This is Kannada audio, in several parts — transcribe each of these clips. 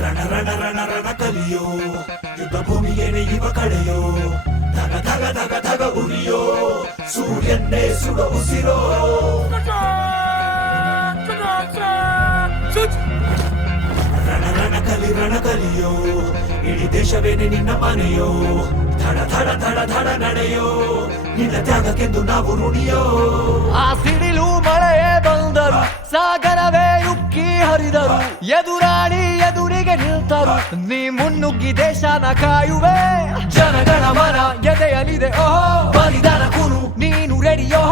ರಣ ರಣ ರಣ ರಣ ಕಲಿಯೋ ಯುದ್ಧ ಭೂಮಿಯೇನೆ ಇವ ಕಡೆಯೋ ಧಗ ಧಗ ಧಗ ಧಗ ಉರಿಯೋ ಸೂರ್ಯನ್ನೇ ಸುಡ ಉಸಿರೋ ರಣ ಕಲಿಯೋ ಇಡೀ ದೇಶವೇನೆ ನಿನ್ನ ಮನೆಯೋ ಧಡ ಧಡ ಧಡ ಧಡ ನಡೆಯೋ ನಿನ್ನ ತ್ಯಾಗಕ್ಕೆಂದು ನಾವು ಋಣಿಯೋ ಆ ಸಿಡಿಲು ಮಳೆಯೇ ಬಂದರು ಸಾಗರವೇ ಉಕ್ಕಿ ಹರಿದರು ಎದುರಾಳಿ ಎದುರಿಗೆ ನಿಲ್ತರು ನೀ ಮುನ್ನುಗ್ಗಿ ದೇಶನ ಕಾಯುವೆ ಜನಗಳ ಮನ ಎದೆಯಲಿದೆ ಓಹೋ ಬಲಿದಾನ ಕುರು ನೀನು ರೆಡಿಯೋ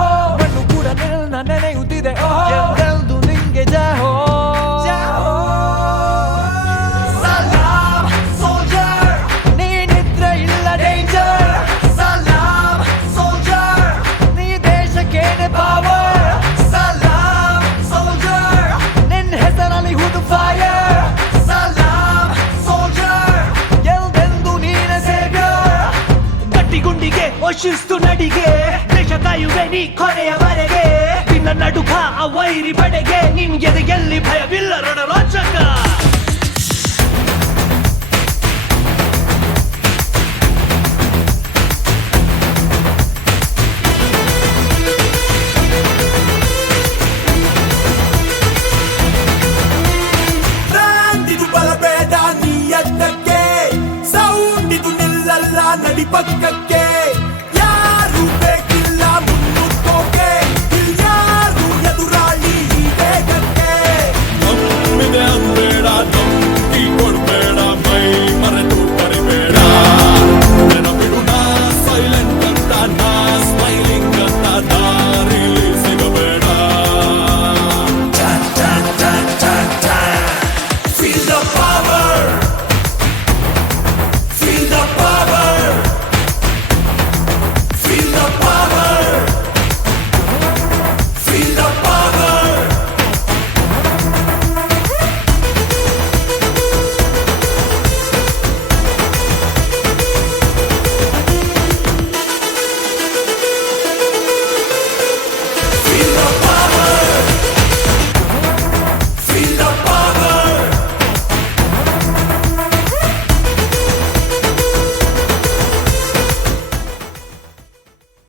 ಮಣ್ಣು ಕೂಡ ನಿನ್ನ ನೆನೆಯುತ್ತಿದೆ ಓಹೋ ಎಂದೆಂದು ನಿಂಗೆ ಜಯ ಹೋ ಶಿಸ್ತು ನಡಿಗೆ ದೇಶ ಕಾಯುವೆ ನೀ ಕೊನೆಯವರೆಗೆ ನಿನ್ನ ನಡುಕ ಆ ವೈರಿ ಬಡೆಗೆ ನಿನ್ಗೆ ಎಲ್ಲಿ ಭಯವಿಲ್ಲ ರಣರೋಚಕ